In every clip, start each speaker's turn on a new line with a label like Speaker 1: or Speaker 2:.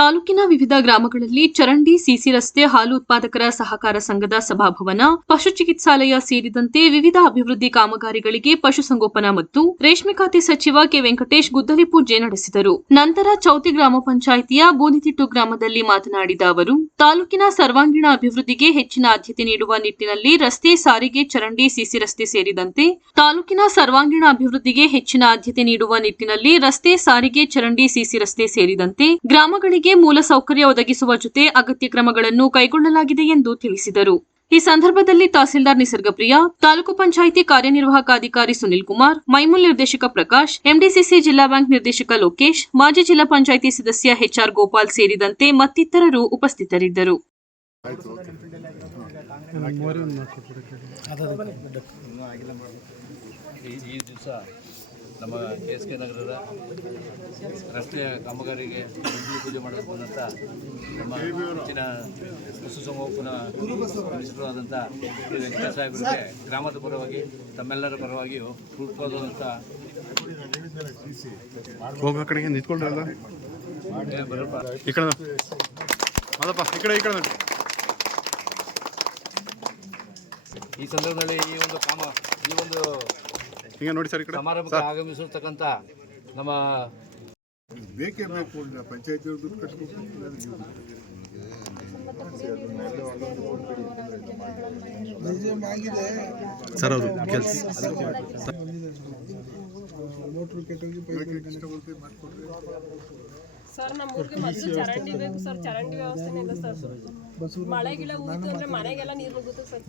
Speaker 1: ತಾಲೂಕಿನ ವಿವಿಧ ಗ್ರಾಮಗಳಲ್ಲಿ ಚರಂಡಿ, ಸಿಸಿ ರಸ್ತೆ, ಹಾಲು ಉತ್ಪಾದಕರ ಸಹಕಾರ ಸಂಘದ ಸಭಾಭವನ, ಪಶು ಚಿಕಿತ್ಸಾಲಯ ಸೇರಿದಂತೆ ವಿವಿಧ ಅಭಿವೃದ್ಧಿ ಕಾಮಗಾರಿಗಳಿಗೆ ಪಶುಸಂಗೋಪನಾ ಮತ್ತು ರೇಷ್ಮೆ ಖಾತೆ ಸಚಿವ ಕೆ ವೆಂಕಟೇಶ್ ಗುದ್ದಲಿ ಪೂಜೆ ನಡೆಸಿದರು. ನಂತರ ಚೌತಿ ಗ್ರಾಮ ಪಂಚಾಯಿತಿಯ ಬೂದಿತಿಟ್ಟು ಗ್ರಾಮದಲ್ಲಿ ಮಾತನಾಡಿದ ಅವರು, ತಾಲೂಕಿನ ಸರ್ವಾಂಗೀಣ ಅಭಿವೃದ್ಧಿಗೆ ಹೆಚ್ಚಿನ ಆದ್ಯತೆ ನೀಡುವ ನಿಟ್ಟಿನಲ್ಲಿ ರಸ್ತೆ ಸಾರಿಗೆ, ಚರಂಡಿ, ಸಿಸಿ ರಸ್ತೆ ಸೇರಿದಂತೆ ತಾಲೂಕಿನ ಸರ್ವಾಂಗೀಣ ಅಭಿವೃದ್ಧಿಗೆ ಹೆಚ್ಚಿನ ಆದ್ಯತೆ ನೀಡುವ ನಿಟ್ಟಿನಲ್ಲಿ ರಸ್ತೆ ಸಾರಿಗೆ, ಚರಂಡಿ, ಸಿಸಿ ರಸ್ತೆ ಸೇರಿದಂತೆ ಗ್ರಾಮಗಳಿಗೆ ಮೂಲಸೌಕರ್ಯ ಒದಗಿಸುವ ಜೊತೆ ಅಗತ್ಯ ಕ್ರಮಗಳನ್ನು ಕೈಗೊಳ್ಳಲಾಗಿದೆ ಎಂದು ತಿಳಿಸಿದರು. ಈ ಸಂದರ್ಭದಲ್ಲಿ ತಹಸೀಲ್ದಾರ್ ನಿಸರ್ಗಪ್ರಿಯ, ತಾಲೂಕು ಪಂಚಾಯಿತಿ ಕಾರ್ಯನಿರ್ವಾಹಕ ಅಧಿಕಾರಿ ಸುನಿಲ್ ಕುಮಾರ್, ಮೈಮೂಲ್ ನಿರ್ದೇಶಕ ಪ್ರಕಾಶ್, ಎಂಡಿಸಿಸಿ ಜಿಲ್ಲಾ ಬ್ಯಾಂಕ್ ನಿರ್ದೇಶಕ ಲೋಕೇಶ್, ಮಾಜಿ ಜಿಲ್ಲಾ ಪಂಚಾಯಿತಿ ಸದಸ್ಯ ಎಚ್ಆರ್ ಗೋಪಾಲ್ ಸೇರಿದಂತೆ ಮತ್ತಿತರರು ಉಪಸ್ಥಿತರಿದ್ದರು.
Speaker 2: ಈ ದಿವಸ ನಮ್ಮ ಕೆ ಎಸ್ ಕೆ ನಗರದ ರಸ್ತೆಯ ಕಾಮಗಾರಿಗೆ ಪೂಜೆ ಮಾಡಲು ಬಂದಂಥ ನಮ್ಮ ಹೆಚ್ಚಿನ ಪಶುಸಂಗೋಪನಾ ಮಿನಿಸ್ಟರ್ ಆದಂಥ ಶ್ರೀ ವೆಂಕಟೇಶ ಸಾಹೇಬರಿಗೆ ಗ್ರಾಮದ ಪರವಾಗಿ ತಮ್ಮೆಲ್ಲರ ಪರವಾಗಿಯೂ
Speaker 3: ಹೋಗೋ ಕಡೆಗೆ ನಿಂತ್ಕೊಂಡ್ರಲ್ಲ. ಈ ಕಡೆ ಅದಪ್ಪ ಈ ಕಡೆ ಈ ಕಡೆ
Speaker 2: ಈ ಸಂದರ್ಭದಲ್ಲಿ ಈ ಒಂದು ಕಾಮ ಈ ಒಂದು
Speaker 3: ಹಿಂಗೆ ನೋಡಿ ಸರ್ ಈ ಕಡೆ.
Speaker 2: ಸಮಾರಂಭಕ್ಕೆ ಆಗಮಿಸಿರ್ತಕ್ಕಂಥ ನಮ್ಮ
Speaker 4: ಬೇಕೇ ಬೇಕು ಪಂಚಾಯತಿ
Speaker 3: ಸರ್ ಅದು ಕೆಲಸ.
Speaker 5: ಸರ್ ನಮ್ಮ ಊರಿಗೆ ಮೊದಲು ಚರಂಡಿ ಬೇಕು ಸರ್ ಚರಂಡಿ ವ್ಯವಸ್ಥೆನೇ ಇಲ್ಲ ಸರ್. ಮಳೆಗಿಳ ಹೋಯ್ತು ಅಂದ್ರೆ ಮನೆಗೆಲ್ಲ ನೀರು ಹೋಗುತ್ತೆ ಸರ್.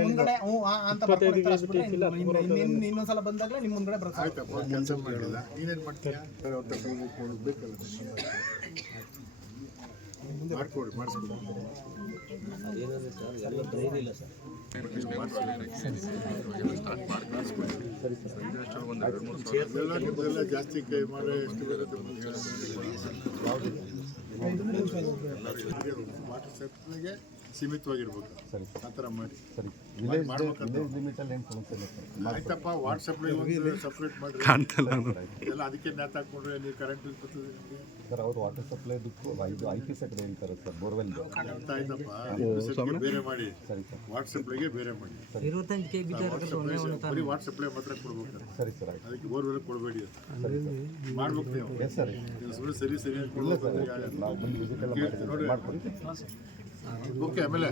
Speaker 6: ಮುಂದ್ಗಡೆ ಹ್ಞೂ ಆ ಅಂತ ಇನ್ನೊಂದ್ಸಲ ಬಂದಾಗಲೇ ನಿಮ್ಮ ಮುಂದ್ಗಡೆ ಬರುತ್ತೆ
Speaker 4: ಆಯ್ತಪ್ಪ ಕೆಲಸ ಮಾಡಿಲ್ಲ. ನೀನೇನು ಮಾಡ್ತೀಯ? ಬೇಕಲ್ಲ ಮಾಡ್ಕೊಡಿ ಮಾಡಿಸ್ಕೊಡಿ. ಎಲ್ಲ ನಿಮ್ದೆಲ್ಲ ಜಾಸ್ತಿ ಕೈ ಮಾಡಿ ಎಷ್ಟು ಬರುತ್ತೆ ವಾಟರ್ ಸಪ್ಲೈಗೆ ಸೀಮಿತವಾಗಿರ್ಬೇಕು. ಆ ಥರ ಮಾಡಿ. ಮಾಡ್ಬೇಕಂತ. ಆಯ್ತಪ್ಪ ವಾಟ್ಸಪ್ ಸಪ್ರೇಟ್ ಮಾಡಿ ಎಲ್ಲ ಅದಕ್ಕೆ ನೇತು ಹಾಕೊಂಡ್ರೆ ನೀವು ಕರೆಂಟ್ ಬರ್ತದೆ ನಿಮಗೆ.
Speaker 7: ಸರ್ ಅವರು ವಾಟರ್ ಸಪ್ಲೈ ದುಡ್ಡು ಇದು ಐ ಪಿ ಸೆಕ್ಟರ್ ಹೇಳ್ತಾರೆ ಸರ್ ಬೋರ್ವೆಲ್
Speaker 4: ಅರ್ಥ ಆಯ್ತಪ್ಪ. ಬೇರೆ ಮಾಡಿ. ವಾಟ್ಸಪ್ಗೆ ಬೇರೆ ಮಾಡಿ. ವಾಟ್ಸಪ್ ಬರೀ ವಾಟ್ಸಪ್ಲೆ ಮಾತ್ರ ಕೊಡ್ಬೇಕು
Speaker 7: ಸರಿ ಸರ್ ಆಯ್ತು.
Speaker 4: ಅದಕ್ಕೆ ಬೋರ್ವೆಲ್ ಕೊಡಬೇಡಿ ಮಾಡ್ಬೇಕು ನೀವು.
Speaker 7: ಸರಿ.
Speaker 4: ಸರ್ ಸರಿ ಸರಿ ಅಂತ ಕೊಡ್ಬೇಕು ನೋಡಿ
Speaker 7: ಮಾಡ್ಕೊಡ್ತೀವಿ
Speaker 4: ఓకే ఎమ్మెల్యే